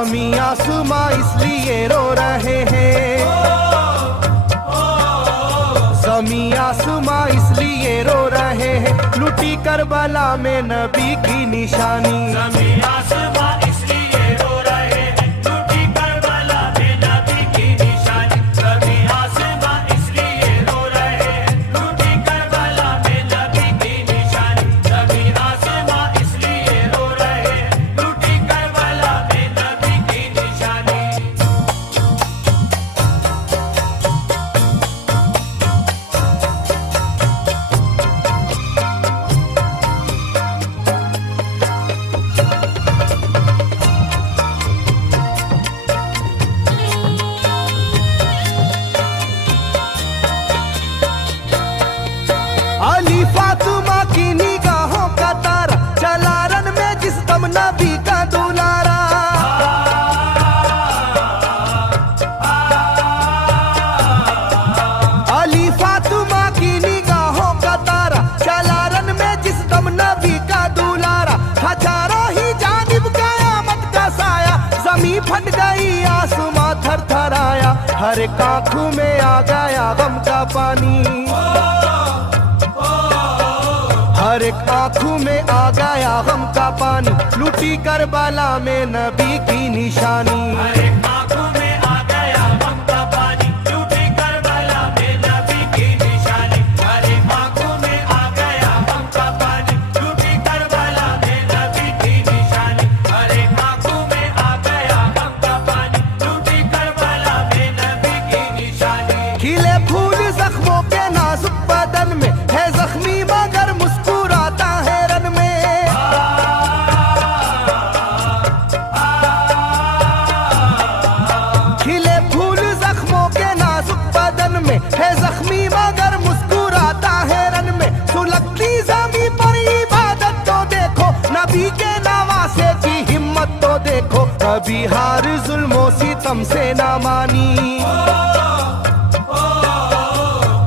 ज़मीं आसमां इसलिए रो रहे हैं, ज़मीं आसमां इसलिए रो रहे हैं, लुटी करबला में नबी की निशानी। ज़मीं आसमां इसलिए रो रहे हैं, लुटी करबला में नबी की निशानी। ज़मीं आसमां इसलिए रो रहे हैं, लुटी करबला में नबी की निशानी। ज़मीं आसमां इसलिए रो रहे हैं, लुटी करबला में नबी की निशानी। अली फातिमा की निगाहों का तारा, चला रन में जिस दम नबी का दुलारा। अली फातिमा की निगाहों का तारा, चला रन में जिस दम नबी का दुलारा। हजारों ही जानिब कयामत का साया, जमीन फट गई आसमां थर थर आया। हर एक आंखों में आ गया गम का पानी, हर एक आंखों में आ गया गम का पानी, लुटी करबला में नबी की निशानी। हर एक आंखों में आ गया गम का पानी, लुटी करबला में नबी की निशानी। हर एक आंखों में आ गया गम का पानी, लुटी करबला में नबी की निशानी। हर एक आंखों में आ गया गम का पानी, लुटी करबला में नबी की निशानी। खिले फूल जख्मों के नाजुक बदन में है जख्मी मगर मुस्कुराता है रन में। खिले फूल जख्मों के नाजुक बदन में है जख्मी मगर मुस्कुराता है रन में। सुलगती ज़मीं पर इबादत तो देखो, नबी के नवासे की हिम्मत तो देखो। कभी हार जुल्मों सितम से ना मानी,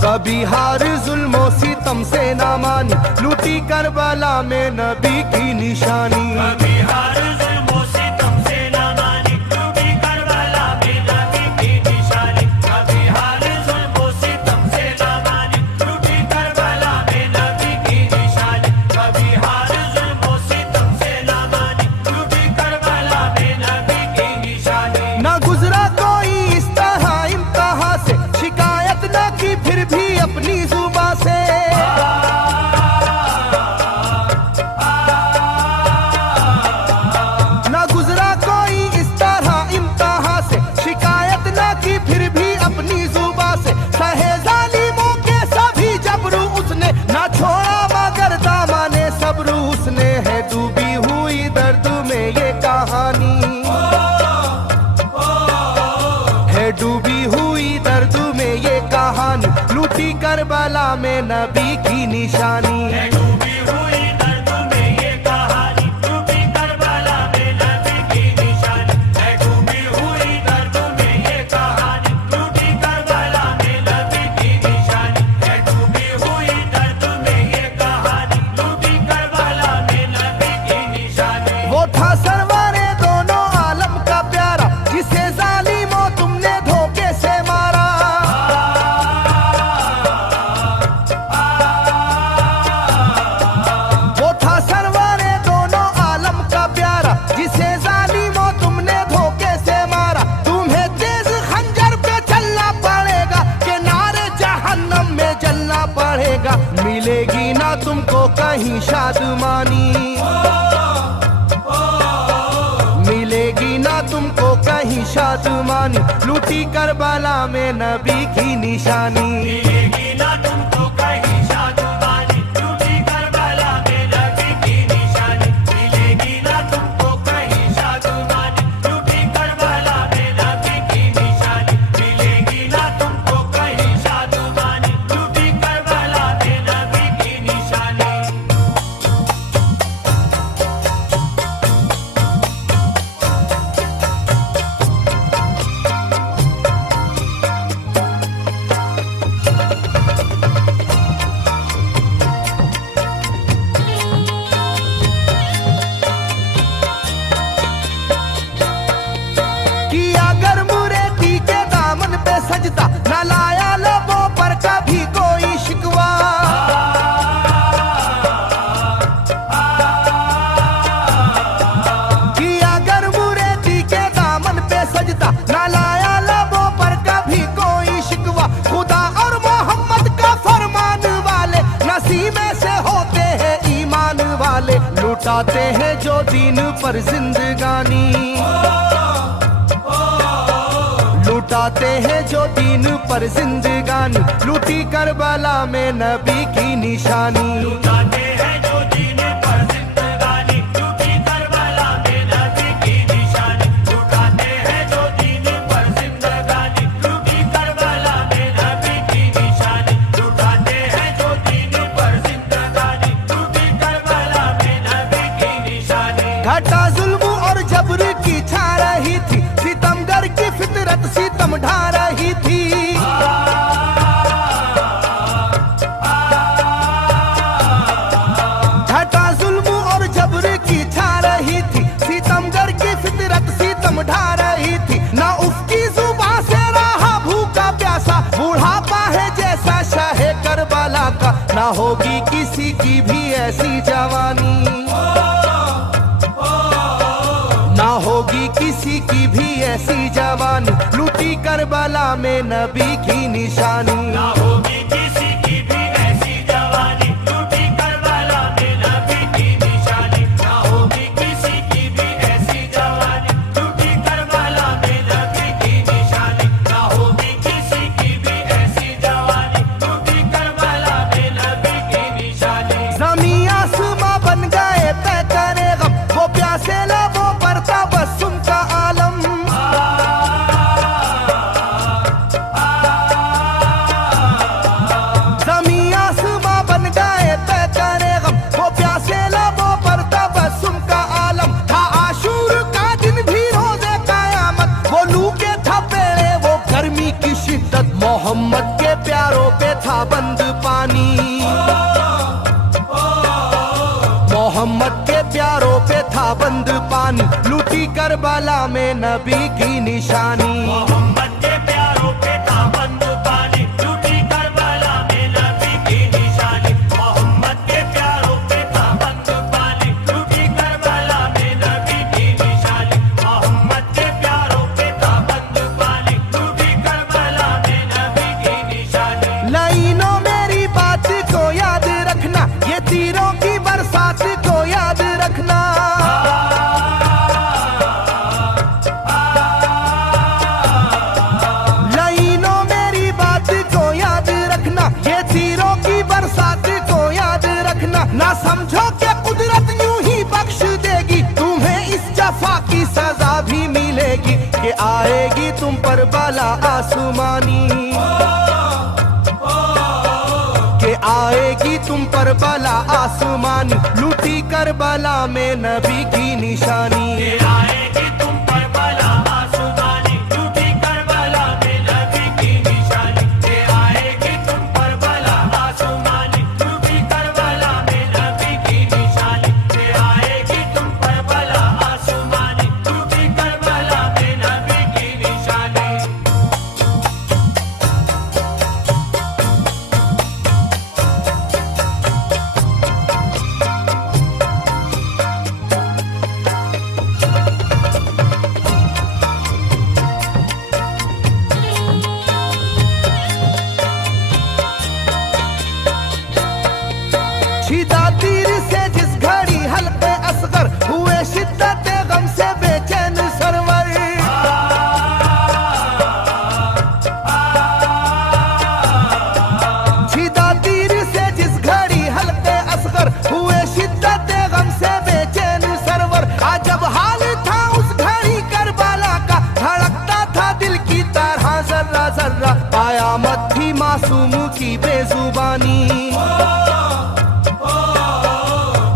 कभी हार जुल्मों सितम से ना मानी, लुटी करबला में नबी की निशानी। कभी हार जुल्मों सितम से ना मानी, लुटी करबला में नबी की निशानी। कभी हार जुल्मों सितम से ना मानी, लुटी करबला में नबी की निशानी। कभी हार जुल्मों सितम से ना मानी, लुटी करबला में नबी की निशानी। ना गुजरा कोई इस तरह इम्तिहान से, शिकायत न की फिर भी अपनी जुबां से। ना गुजरा कोई इस तरह इम्तिहान से, शिकायत न की फिर भी अपनी जुबां से। सहे जालिमों के सभी जबरू उसने, ना छोड़ा मगर दामने सब्र उसने। है डूबी हुई दर्द में ये कहानी, है डूबी हुई दर्द में ये कहानी, लुटी करबला में नबी की निशानी। है डूबी हुई दर्द में ये कहानी, लुटी करबला में नबी की निशानी। है डूबी हुई दर्द में ये कहानी, लुटी करबला में नबी की निशानी। है डूबी हुई दर्द में ये कहानी, लुटी करबला में नबी की निशानी। वो था सरवरे दोनों आलम का प्यारा, जिसे जालिमों तुमने धोखे से मारा। वो था सरवरे दोनों आलम का प्यारा, जिसे जालिमों तुमने धोखे से मारा। तुम्हें तेज खंजर पे चलना पड़ेगा, कि नारे जहन्नम में जलना पड़ेगा। मिलेगी ना तुमको कहीं शादमानी, मिलेगी ना तुमको कहीं शादमानी, लुटी करबला में नबी की निशानी। मिलेगी ना तुमको कहीं शादमानी, लुटी करबला में नबी की निशानी। मिलेगी ना तुमको कहीं शादमानी, लुटी करबला में नबी की निशानी। मिलेगी ना तुमको कहीं शादमानी, लुटी करबला में नबी की निशानी। उसी में से होते हैं ईमान वाले, लुटाते हैं जो दीन पर जिंदगानी, लुटाते हैं जो दीन पर जिंदगानी, लूटी करबला में नबी की निशानी। लुटाते हैं जो दीन पर जिंदगानी, लूटी करबला में नबी की निशानी। लुटाते हैं जो दीन पर जिंदगानी, लूटी करबला में नबी की निशानी। लुटाते हैं जो दीन पर जिंदगानी, लूटी करबला में नबी की निशानी। घटा जुल्म और जबर की छा रही थी, सितमगर की फितरत सितम ढा रही थी। घटा जुल्म और जबर की छा रही थी, सितमगर की फितरत सितम ढा रही थी। ना उसकी जुबां से रहा भूखा प्यासा, बुढ़ापा है जैसा शाहे करबला का, ना होगी किसी की भी ऐसी जवानी, ना होगी किसी की भी ऐसी जवानी, लूटी करबला में नबी की निशानी। ना होगी किसी की भी ऐसी जवानी, लूटी करबला में नबी की निशानी। ना होगी किसी की भी ऐसी जवानी, लूटी करबला में नबी की निशानी। ना होगी किसी की भी ऐसी जवानी, लूटी करबला में नबी की निशानी। ज़मीं आसमां बन गए तय करे गम, वो प्यासे लबों पर तबस्सुम का आलम। ज़मीं आसमां बन गए तय करे गम, वो प्यासे लबों पर तबस्सुम का आलम। था आशूर का दिन भी रोज़े क़यामत, वो लू के थपेड़े वो गर्मी की शिद्दत, मोहम्मद के प्यारों पे था बंद पानी, मोहम्मद के प्यारों पे था बंद पानी, लूटी करबला में नबी की निशानी। मोहम्मद के प्यारों पे था बंद पानी, लूटी करबला में नबी की निशानी। मोहम्मद के प्यारों पे था बंद पानी, लूटी करबला में नबी की निशानी। मोहम्मद के प्यारों पे था बंद पानी, लूटी करबला में नबी की निशानी। लाइनों मेरी बात को याद रखना, ये तीरों की बरसात को याद रखना। लाइनों मेरी बात को याद रखना, ये तीरों की बरसात को याद रखना। ना समझो कि कुदरत यूं ही बख्श देगी, तुम्हें इस जफा की सजा भी मिलेगी, कि आएगी तुम पर बला आसमानी, के आएगी तुम पर बला आसमानी, लूटी करबला में नबी की निशानी। ये आएगी तुम पर बला आसमानी, लूटी करबला में नबी की निशानी। ये आएगी तुम पर बला आसमानी, लूटी करबला में नबी की निशानी। ये आएगी तुम पर बला आसमानी, लूटी करबला में नबी की निशानी। छिदा तीर से जिस घड़ी हल्के असगर हुए, शिद्दत गम से बेचैन सरवर। छिदा तीर से जिस घड़ी हल्के असगर हुए, शिद्दत गम से बेचैन सरवर। अजब हाल था उस घड़ी करबला का, धड़कता था दिल की तरह जर्रा जर्रा। कयामत थी मासूम की बेजुबानी,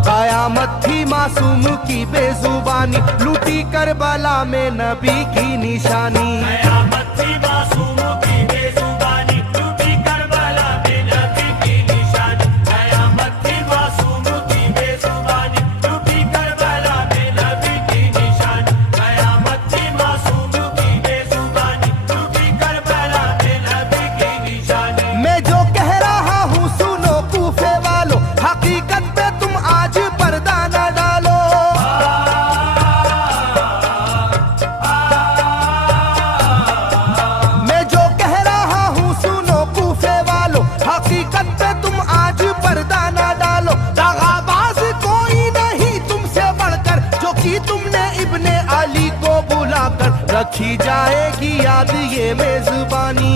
कयामत थी मासूम की बेजुबानी, लूटी करबला में नबी की निशानी। कयामत थी मासूम की बेजुबानी, लूटी करबला में नबी की निशानी। कयामत थी मासूम की बेजुबानी, लूटी करबला में नबी की निशानी। कयामत थी मासूम की बेजुबानी, लूटी करबला में नबी की निशानी। मैं जो कह रहा हूँ सुनो कूफे वालों, हकीकत पे तुम आज पर्दा न डालो। मैं जो कह रहा हूँ सुनो रखी जाएगी याद ये मेजबानी,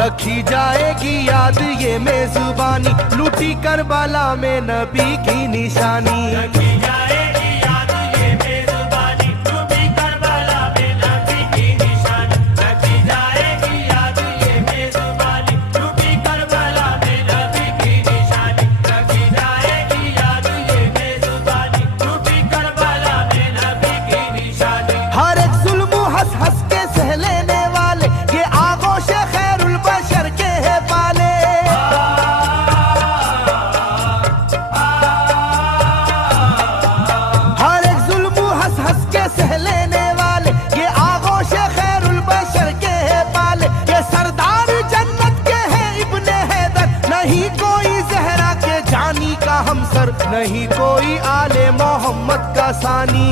रखी जाएगी याद ये मेजबानी, लूटी करबला में नबी की निशानी। रखी जाएगी याद ये मेजबानी, लूटी करबला में नबी की निशानी। रखी जाएगी याद ये मेजबानी, लूटी करबला में नबी की निशानी। रखी जाएगी याद ये मेजबानी, लूटी करबला में नबी की निशानी। हर एक जुल्म हंस हंस के सह लेने वाले, ये आगोश खैरुल बशर के है पाले। हर एक जुल्म हंस हंस के सह लेने वाले, ये आगोश खैरुल बशर के है पाले। ये सरदार जन्नत के है इब्ने हैदर, नहीं कोई जहरा के जानी का हमसर, नहीं कोई आले मोहम्मद का सानी,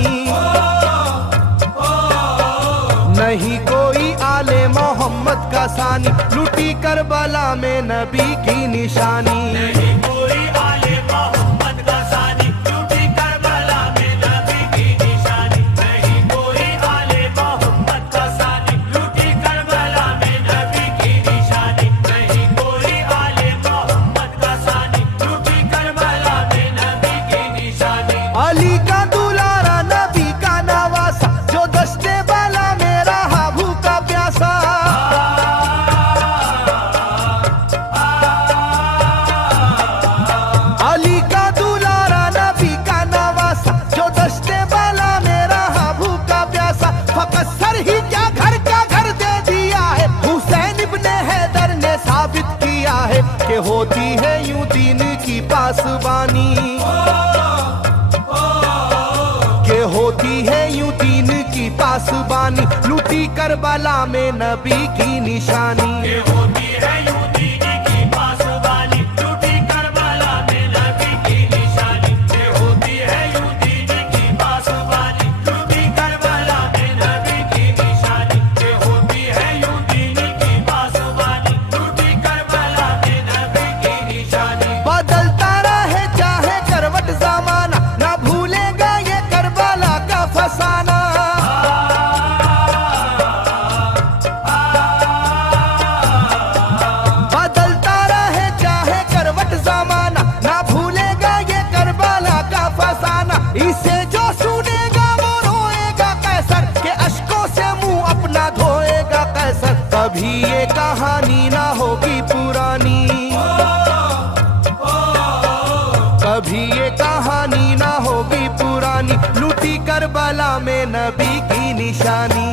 नहीं कोई आले मोहम्मद का सानी, लूटी करबला में नबी की निशानी। नहीं कोई आले मोहम्मद का सानी, लूटी करबला में नबी की निशानी। नहीं कोई आले मोहम्मद का सानी, लूटी करबला में नबी की निशानी। नहीं कोई आले मोहम्मद का सानी, लूटी करबला में नबी की निशानी। अली का दुलारा नबी का नवासा, जो दश्ते बाला में रहा भूखा प्यासा। अली का दुलारा नबी का नवासा, जो दश्ते बाला में रहा भूखा प्यासा। फकत सर ही क्या घर का घर दे दिया है, हुसैन इब्ने हैदर ने साबित किया है कि होती है यूं दीन की पासबानी, के होती है यूं दीन की पासबानी, लूटी करबला में नबी की निशानी। ये होती है यूं दीन की पासबानी, लूटी करबला में नबी की निशानी। ये होती है यूं दीन की पासबानी, लूटी करबला में नबी की निशानी। ये होती है यूं दीन की पासबानी, लूटी करबला में नबी की निशानी। बदलता रहे चाहे करवट जमाना, ना भूलेगा ये करबला का फसाना। बदलता रहे चाहे करवट जमाना, ना भूलेगा ये करबला का फसाना। इसे जो सुनेगा वो रोएगा कैसर, के अश्कों से मुंह अपना धोएगा कैसर। कभी ये कहानी ना होगी पुरानी, कभी ये कहानी ना होगी पुरानी, लूटी करबला में नबी की निशानी।